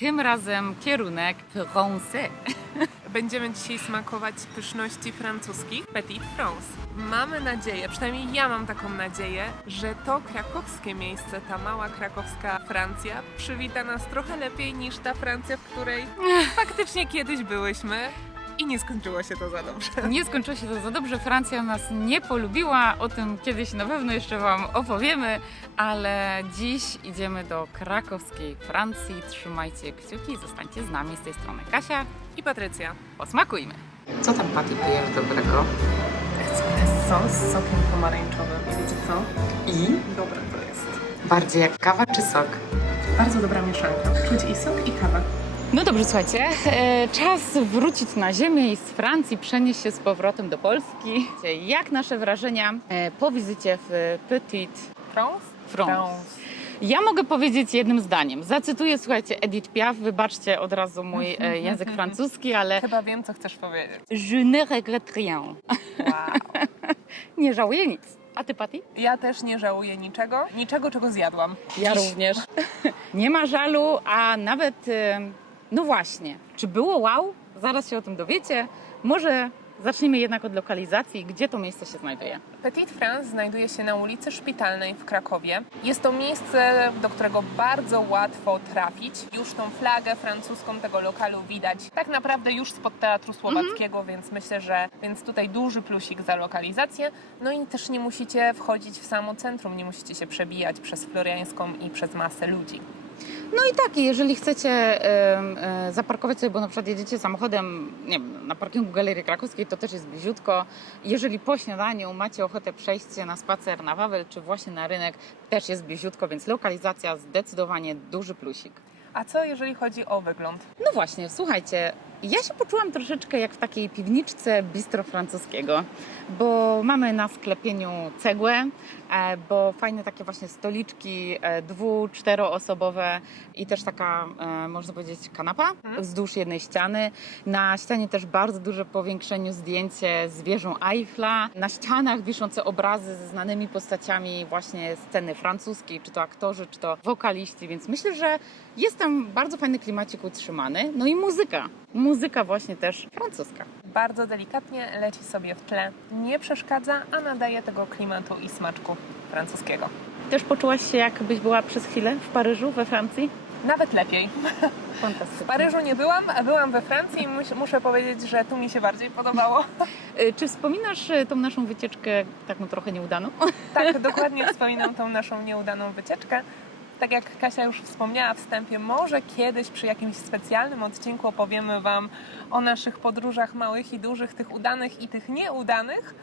Tym razem kierunek français. Będziemy dzisiaj smakować pyszności francuskich Petit France. Mamy nadzieję, przynajmniej ja mam taką nadzieję, że to krakowskie miejsce, ta mała krakowska Francja, przywita nas trochę lepiej niż ta Francja, w której faktycznie kiedyś byłyśmy i nie skończyło się to za dobrze. Nie skończyło się to za dobrze, Francja nas nie polubiła, o tym kiedyś na pewno jeszcze Wam opowiemy, ale dziś idziemy do krakowskiej Francji. Trzymajcie kciuki, zostańcie z nami z tej strony Kasia. I Patrycja. Posmakujmy. Co tam Pati pijesz dobrego? Espresso z sokiem pomarańczowym. Wiecie co? I? Dobre to jest. Bardziej jak kawa czy sok? Bardzo dobra mieszanka. Czuć i sok i kawę. No dobrze, słuchajcie, e, czas wrócić na ziemię i z Francji przenieść się z powrotem do Polski. Jak nasze wrażenia e, po wizycie w Petit France? France? Ja mogę powiedzieć jednym zdaniem. Zacytuję, słuchajcie, Edith Piaf, wybaczcie od razu mój e, język francuski, ale Chyba wiem, co chcesz powiedzieć. je ne regrette rien. Wow. Nie żałuję nic. A ty, Pati? Ja też nie żałuję niczego, niczego, czego zjadłam. Ja również. Nie ma żalu, a nawet, no właśnie, czy było wow? Zaraz się o tym dowiecie. Może zacznijmy jednak od lokalizacji, gdzie to miejsce się znajduje. Petit France znajduje się na ulicy Szpitalnej w Krakowie. Jest to miejsce, do którego bardzo łatwo trafić. Już tą flagę francuską tego lokalu widać tak naprawdę już spod Teatru Słowackiego, więc myślę, że więc tutaj duży plusik za lokalizację. No i też nie musicie wchodzić w samo centrum, nie musicie się przebijać przez Floriańską i przez masę ludzi. No i tak, jeżeli chcecie e, zaparkować sobie, bo na przykład jedziecie samochodem nie wiem, na parkingu Galerii Krakowskiej, to też jest bliziutko. Jeżeli po śniadaniu macie ochotę przejść się na spacer na Wawel, czy właśnie na rynek, też jest bliziutko, więc lokalizacja zdecydowanie duży plusik. A co jeżeli chodzi o wygląd? No właśnie, słuchajcie, ja się poczułam troszeczkę jak w takiej piwniczce bistro francuskiego, bo mamy na sklepieniu cegłę, e, bo fajne takie właśnie stoliczki e, dwu, czteroosobowe i też taka, e, można powiedzieć, kanapa Mhm. wzdłuż jednej ściany. Na ścianie też bardzo duże powiększeniu zdjęcie z wieżą Eiffla. Na ścianach wiszące obrazy ze znanymi postaciami właśnie sceny francuskiej, czy to aktorzy, czy to wokaliści, więc myślę, że jest tam bardzo fajny klimacik utrzymany. No i muzyka. Muzyka właśnie też francuska. Bardzo delikatnie leci sobie w tle, nie przeszkadza, a nadaje tego klimatu i smaczku francuskiego. Też poczułaś się, jakbyś była przez chwilę w Paryżu, we Francji? Nawet lepiej. Fantastycznie. W Paryżu nie byłam, a byłam we Francji i mus- muszę powiedzieć, że tu mi się bardziej podobało. Y, Czy wspominasz y, tą naszą wycieczkę taką trochę nieudaną? Tak, dokładnie wspominam tą naszą nieudaną wycieczkę. Tak jak Kasia już wspomniała w wstępie, może kiedyś przy jakimś specjalnym odcinku opowiemy Wam o naszych podróżach małych i dużych, tych udanych i tych nieudanych.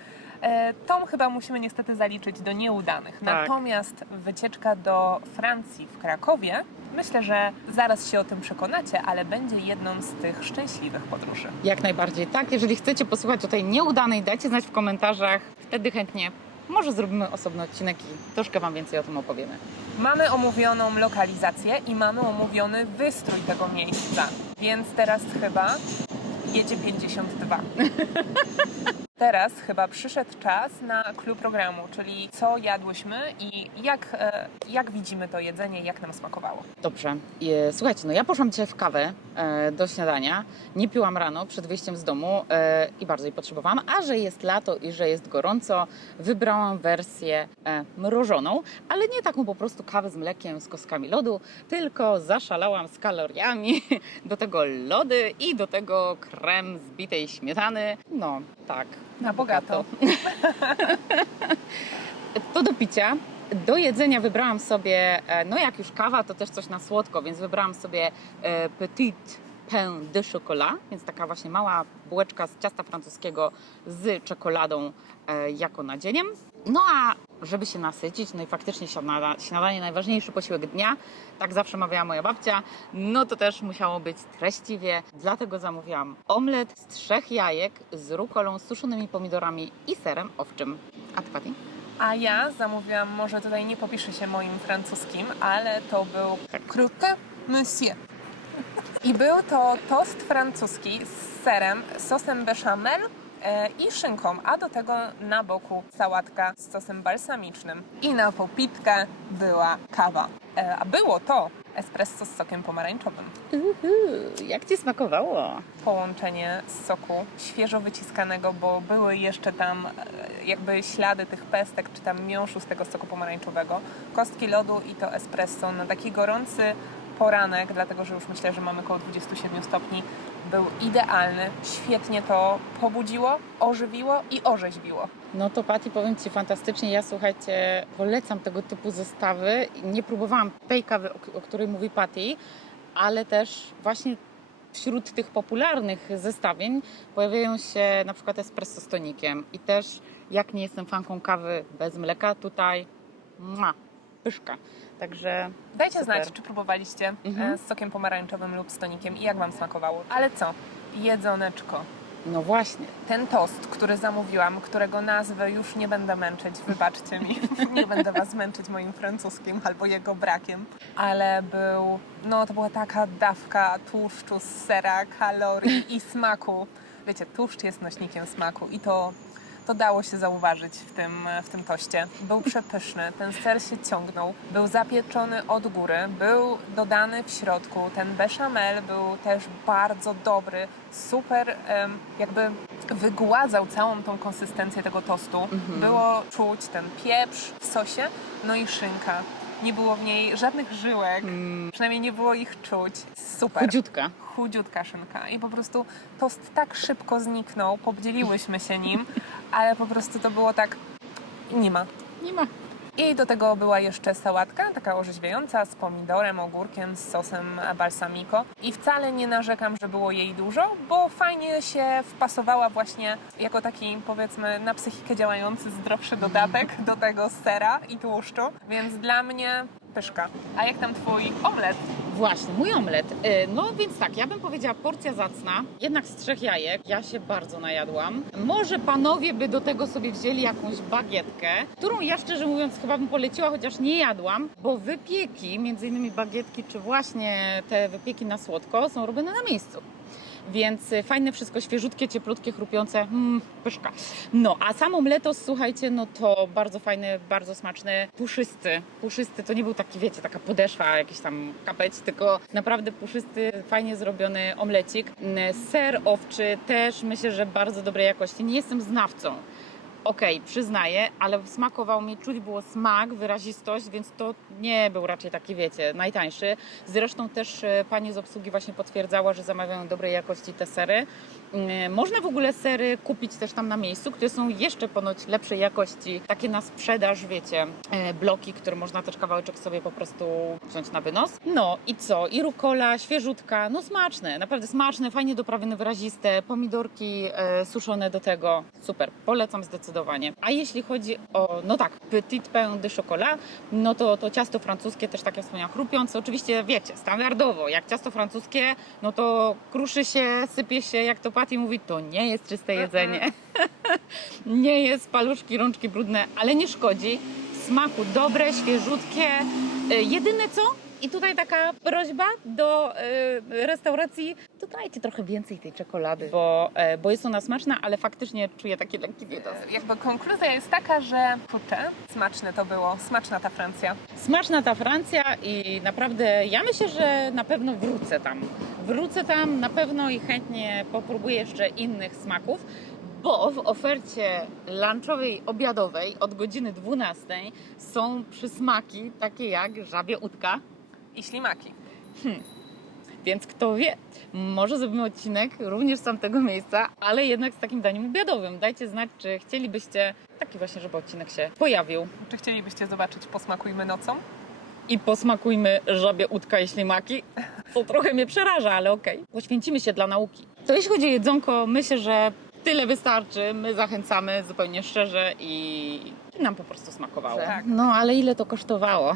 E, Tą chyba musimy niestety zaliczyć do nieudanych. Tak. Natomiast wycieczka do Francji w Krakowie, myślę, że zaraz się o tym przekonacie, ale będzie jedną z tych szczęśliwych podróży. Jak najbardziej tak. Jeżeli chcecie posłuchać o tej nieudanej, dajcie znać w komentarzach. Wtedy chętnie może zrobimy osobny odcinek i troszkę Wam więcej o tym opowiemy. Mamy omówioną lokalizację i mamy omówiony wystrój tego miejsca, więc teraz chyba jedzie 52. Teraz chyba przyszedł czas na klub programu, czyli co jadłyśmy i jak, e, jak widzimy to jedzenie, jak nam smakowało. Dobrze. E, Słuchajcie, no ja poszłam dzisiaj w kawę e, do śniadania. Nie piłam rano przed wyjściem z domu i bardzo jej potrzebowałam. A że jest lato i że jest gorąco, wybrałam wersję mrożoną, ale nie taką po prostu kawę z mlekiem, z kostkami lodu, tylko zaszalałam z kaloriami. Do tego lody i do tego krem z bitej śmietany. No, tak. Na bogato. To do picia. Do jedzenia wybrałam sobie, e, no jak już kawa, to też coś na słodko, więc wybrałam sobie e, petit pain de chocolat, więc taka właśnie mała bułeczka z ciasta francuskiego z czekoladą e, jako nadzieniem. No a żeby się nasycić, no i faktycznie śniada, śniadanie najważniejszy posiłek dnia, tak zawsze mawiała moja babcia, no to też musiało być treściwie, dlatego zamówiłam omlet z trzech jajek z rukolą, suszonymi pomidorami i serem owczym. A ty, Pati? A ja zamówiłam, może tutaj nie popisze się moim francuskim, ale to był croque monsieur. I był to tost francuski z serem, sosem bechamel i szynką, a do tego na boku sałatka z sosem balsamicznym. I na popitkę była kawa. E, a było to espresso z sokiem pomarańczowym. Uhu, jak Ci smakowało? Połączenie z soku świeżo wyciskanego, bo były jeszcze tam e, jakby ślady tych pestek, czy tam miąższu z tego soku pomarańczowego, kostki lodu i to espresso na taki gorący poranek, dlatego że już myślę, że mamy około 27 stopni, był idealny. Świetnie to pobudziło, ożywiło i orzeźwiło. No to Pati, powiem Ci fantastycznie. Ja słuchajcie, polecam tego typu zestawy. Nie próbowałam tej kawy, o, o której mówi Pati, ale też właśnie wśród tych popularnych zestawień pojawiają się na przykład espresso z tonikiem. I też, jak nie jestem fanką kawy bez mleka, tutaj mua, pyszka. Także Dajcie Super. znać, czy próbowaliście Mhm. e, z sokiem pomarańczowym lub z tonikiem i jak Wam smakowało. Ale co? Jedzoneczko. no właśnie, Ten tost, który zamówiłam, którego nazwę już nie będę męczyć, wybaczcie mi, nie będę Was męczyć moim francuskim albo jego brakiem, ale był, no to była taka dawka tłuszczu, sera, kalorii i smaku. Wiecie, tłuszcz jest nośnikiem smaku i to, to dało się zauważyć w tym, w tym toście. Był przepyszny, ten ser się ciągnął, był zapieczony od góry, był dodany w środku, ten bechamel był też bardzo dobry, super jakby wygładzał całą tą konsystencję tego tostu. Mhm. Było czuć ten pieprz w sosie, no i szynka. Nie było w niej żadnych żyłek, mm, przynajmniej nie było ich czuć. Super chudziutka. Chudziutka szynka i po prostu tost tak szybko zniknął, podzieliłyśmy się nim, ale po prostu to było tak, nie ma. Nie ma. I do tego była jeszcze sałatka, taka orzeźwiająca, z pomidorem, ogórkiem, z sosem balsamico. I wcale nie narzekam, że było jej dużo, bo fajnie się wpasowała właśnie jako taki, powiedzmy, na psychikę działający zdrowszy dodatek do tego sera i tłuszczu. Więc dla mnie pyszka. A jak tam twój omlet? Właśnie, mój omlet. Y, No więc tak, ja bym powiedziała porcja zacna, jednak z trzech jajek. Ja się bardzo najadłam. Może panowie by do tego sobie wzięli jakąś bagietkę, którą ja szczerze mówiąc chyba bym poleciła, chociaż nie jadłam, bo wypieki, między innymi bagietki, czy właśnie te wypieki na słodko są robione na miejscu. Więc y, fajne wszystko, świeżutkie, cieplutkie, chrupiące, mm, pyszka. No, a sam omletos, słuchajcie, no to bardzo fajny, bardzo smaczny, puszysty. Puszysty, to nie był taki, wiecie, taka podeszwa, jakiś tam kapeć, tylko naprawdę puszysty, fajnie zrobiony omlecik. Mm, Ser owczy też myślę, że bardzo dobrej jakości. Nie jestem znawcą. Okej, przyznaję, ale smakował mi, czuć było smak, wyrazistość, więc to nie był raczej taki, wiecie, najtańszy. Zresztą też e, pani z obsługi właśnie potwierdzała, że zamawiają dobrej jakości te sery. Mm, Można w ogóle sery kupić też tam na miejscu, które są jeszcze ponoć lepszej jakości, takie na sprzedaż, wiecie, e, bloki, które można też kawałeczek sobie po prostu wziąć na wynos. No i co? I rukola, świeżutka, no smaczne, naprawdę smaczne, fajnie doprawione, wyraziste, pomidorki e, suszone do tego. Super, polecam zdecydowanie. A jeśli chodzi o, no tak, petit pain de chocolat, no to, to ciasto francuskie też, tak jak wspomniałam, chrupiące. Oczywiście, wiecie, standardowo, jak ciasto francuskie, no to kruszy się, sypie się, jak to Patty mówi, to nie jest czyste jedzenie. nie jest paluszki, rączki brudne, ale nie szkodzi. W smaku dobre, świeżutkie. Y, Jedyne co, i tutaj taka prośba do y, restauracji, dodajcie trochę więcej tej czekolady, bo, e, bo jest ona smaczna, ale faktycznie czuję taki lekki niedosyt. Jakby konkluzja jest taka, że kurczę, smaczne to było, smaczna ta Francja. Smaczna ta Francja i naprawdę ja myślę, że na pewno wrócę tam. Wrócę tam na pewno i chętnie popróbuję jeszcze innych smaków, bo w ofercie lunchowej, obiadowej od godziny 12 są przysmaki takie jak żabie udka, I ślimaki. więc kto wie, może zrobimy odcinek również z tamtego miejsca, ale jednak z takim daniem obiadowym. Dajcie znać, czy chcielibyście taki właśnie, żeby odcinek się pojawił. Czy chcielibyście zobaczyć Posmakujmy nocą? i posmakujmy żabie udka i ślimaki. To trochę mnie przeraża, ale okej. Poświęcimy się dla nauki. To jeśli chodzi o jedzonko, myślę, że tyle wystarczy. My zachęcamy zupełnie szczerze i i nam po prostu smakowało. Tak. No, ale ile to kosztowało?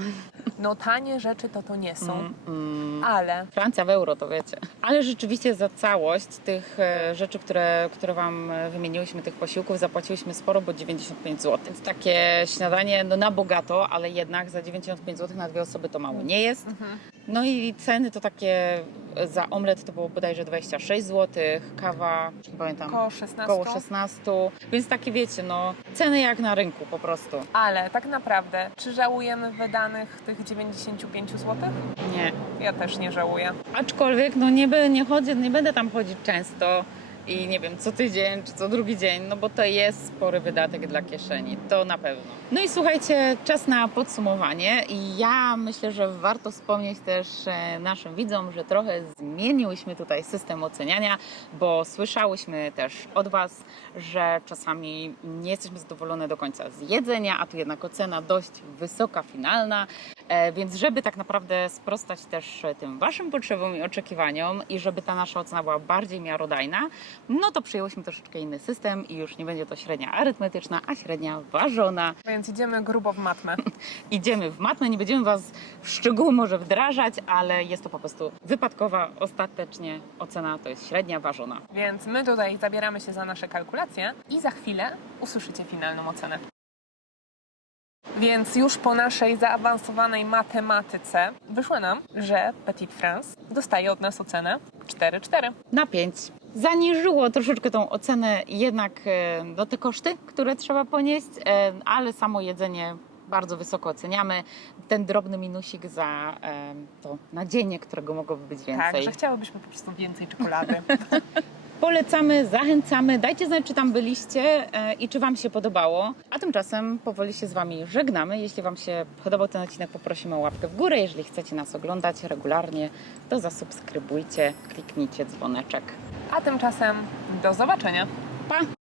No tanie rzeczy to to nie są, Mm, mm. ale Francja w euro, to wiecie. Ale rzeczywiście za całość tych e, rzeczy, które, które Wam e, wymieniłyśmy, tych posiłków, zapłaciłyśmy sporo, bo 95 zł. Więc takie śniadanie no, na bogato, ale jednak za 95 zł na dwie osoby to mało nie jest. No i ceny to takie za omlet to było bodajże 26 zł, kawa, nie pamiętam, Koło 16. koło 16, więc takie wiecie, no ceny jak na rynku po prostu. Ale tak naprawdę, czy żałujemy wydanych tych 95 zł? Nie. Ja też nie żałuję. Aczkolwiek no nie, by, nie, chodzę, nie będę tam chodzić często i nie wiem, co tydzień czy co drugi dzień, no bo to jest spory wydatek dla kieszeni, to na pewno. No i słuchajcie, czas na podsumowanie i ja myślę, że warto wspomnieć też e, naszym widzom, że trochę zmieniłyśmy tutaj system oceniania, bo słyszałyśmy też od Was, że czasami nie jesteśmy zadowolone do końca z jedzenia, a tu jednak ocena dość wysoka, finalna, Więc żeby tak naprawdę sprostać też e, tym Waszym potrzebom i oczekiwaniom i żeby ta nasza ocena była bardziej miarodajna, no to przyjęłyśmy troszeczkę inny system i już nie będzie to średnia arytmetyczna, a średnia ważona. Więc idziemy grubo w matmę. Idziemy w matmę, nie będziemy Was w szczegóły może wdrażać, ale jest to po prostu wypadkowa, ostatecznie ocena to jest średnia ważona. Więc my tutaj zabieramy się za nasze kalkulacje i za chwilę usłyszycie finalną ocenę. Więc już po naszej zaawansowanej matematyce wyszło nam, że Petit France dostaje od nas ocenę 4,4. Na 5. Zaniżyło troszeczkę tą ocenę jednak e, no, te koszty, które trzeba ponieść, e, ale samo jedzenie bardzo wysoko oceniamy. Ten drobny minusik za e, to nadzienie, którego mogłoby być Tak, więcej. że chciałybyśmy po prostu więcej czekolady. Polecamy, zachęcamy, dajcie znać, czy tam byliście e, i czy Wam się podobało. A tymczasem powoli się z Wami żegnamy. Jeśli Wam się podobał ten odcinek, poprosimy o łapkę w górę. Jeżeli chcecie nas oglądać regularnie, to zasubskrybujcie, kliknijcie dzwoneczek. A tymczasem do zobaczenia. Pa!